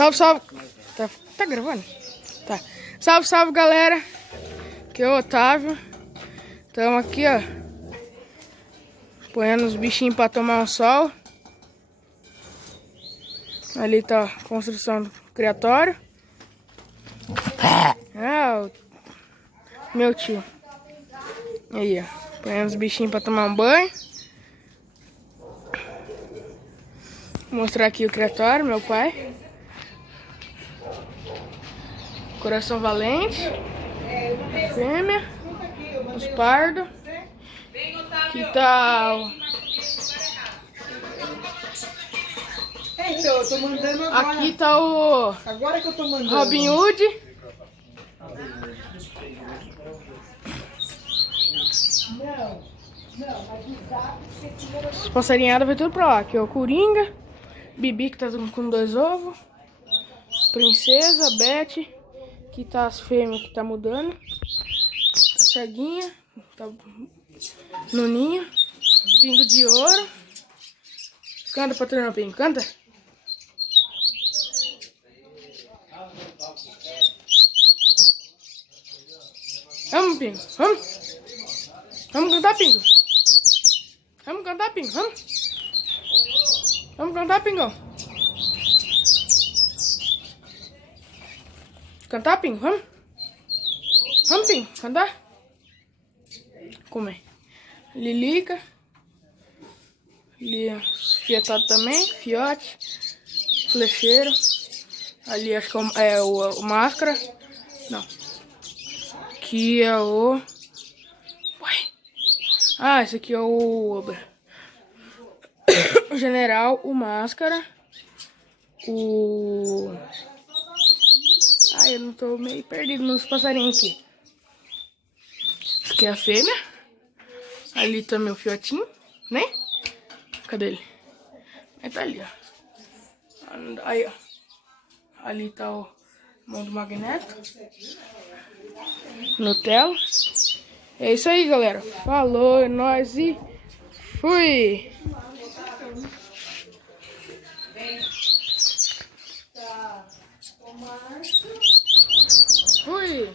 Salve, salve. Tá gravando? Tá. Salve, salve, galera. Aqui é o Otávio. Estamos aqui, ó. Ponhando os bichinhos pra tomar um sol. Ali tá a construção do criatório. Ah, o meu tio. Aí, ó. Ponhando os bichinhos pra tomar um banho. Vou mostrar aqui o criatório, meu pai. Coração valente. Fêmea. Os pardos. Aqui tá o... Então, eu tô mandando agora. Aqui tá o... Agora que eu tô mandando. Robin Hood. As passarinhadas vai tudo pra lá. Aqui é o Coringa. Bibi que tá com 2 ovos. Princesa, Beth. Aqui tá as fêmeas que tá mudando. A ceguinha. Tá no ninho. Pingo de ouro. Canta, patrão, pingo. Canta. Vamos, pingo. Vamos. Vamos cantar, pingo. Vamos cantar, pingo. Vamos. Vamos cantar, pingão. Cantar, pingo. Vamos. Vamos, pingo. Cantar. Comer. Lilica. Ali, fietado também. Fiote. Flecheiro. Ali acho que é o máscara. Não. Aqui é o... Ué. Ah, esse aqui é o general, o máscara. O... Ai, eu não tô meio perdido nos passarinhos aqui. Esse aqui é a fêmea. Ali tá meu fiotinho, né? Cadê ele? Ele tá ali, ó. Aí, ó. Ali tá o mundo magneto. Nutella. É isso aí, galera. Falou, é nóis e fui! Fui!